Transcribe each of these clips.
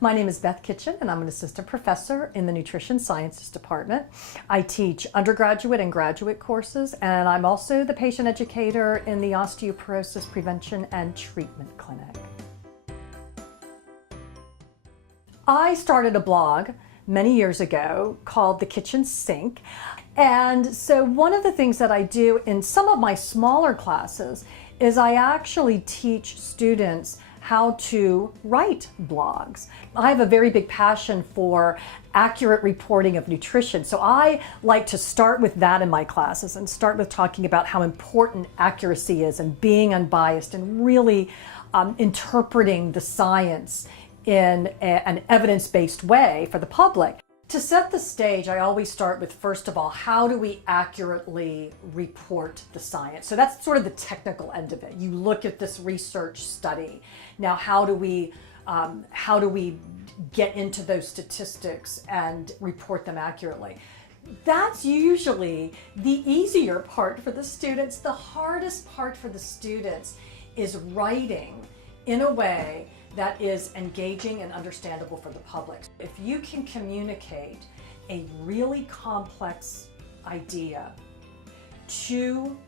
My name is Beth Kitchin, and I'm an assistant professor in the Nutrition Sciences Department. I teach undergraduate and graduate courses, and I'm also the patient educator in the Osteoporosis Prevention and Treatment Clinic. I started a blog many years ago called The Kitchen Sink. And so one of the things that I do in some of my smaller classes is I actually teach students how to write blogs. I have a very big passion for accurate reporting of nutrition. So I like to start with that in my classes and start with talking about how important accuracy is and being unbiased and really interpreting the science in an evidence-based way for the public. To set the stage, I always start with, first of all, how do we accurately report the science? So that's sort of the technical end of it. You look at this research study. Now, how do we get into those statistics and report them accurately? That's usually the easier part for the students. The hardest part for the students is writing in a way that is engaging and understandable for the public. If you can communicate a really complex idea to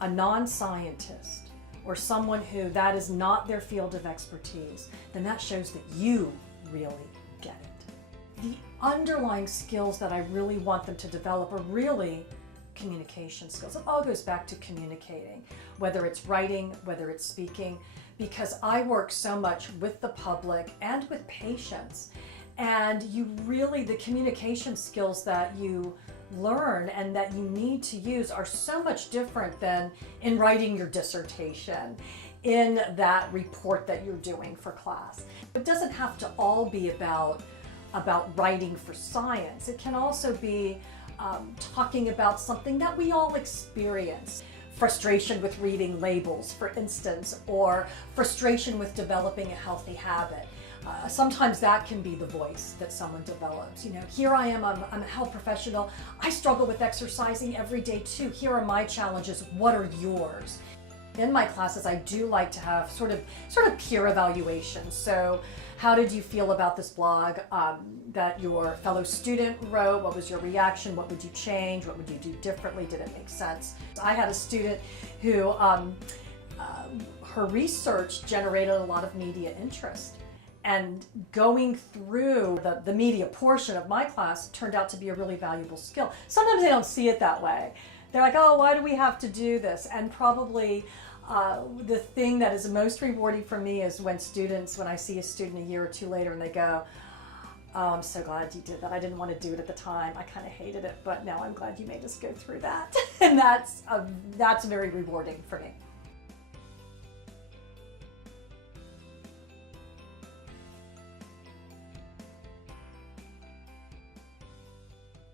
a non-scientist or someone who that is not their field of expertise, then that shows that you really get it. The underlying skills that I really want them to develop are really communication skills. It all goes back to communicating, whether it's writing, whether it's speaking, because I work so much with the public and with patients. And the communication skills that you learn and that you need to use are so much different than in writing your dissertation, in that report that you're doing for class. It doesn't have to all be about writing for science. It can also be talking about something that we all experience. Frustration with reading labels, for instance, or frustration with developing a healthy habit. Sometimes that can be the voice that someone develops. You know, here I am, I'm a health professional. I struggle with exercising every day too. Here are my challenges. What are yours? In my classes, I do like to have sort of peer evaluation. So how did you feel about this blog that your fellow student wrote? What was your reaction? What would you change? What would you do differently? Did it make sense? I had a student who, her research generated a lot of media interest. And going through the media portion of my class turned out to be a really valuable skill. Sometimes they don't see it that way. They're like, oh, why do we have to do this? And probably the thing that is most rewarding for me is when I see a student a year or two later and they go, oh, I'm so glad you did that. I didn't want to do it at the time. I kind of hated it, but now I'm glad you made us go through that. And that's very rewarding for me.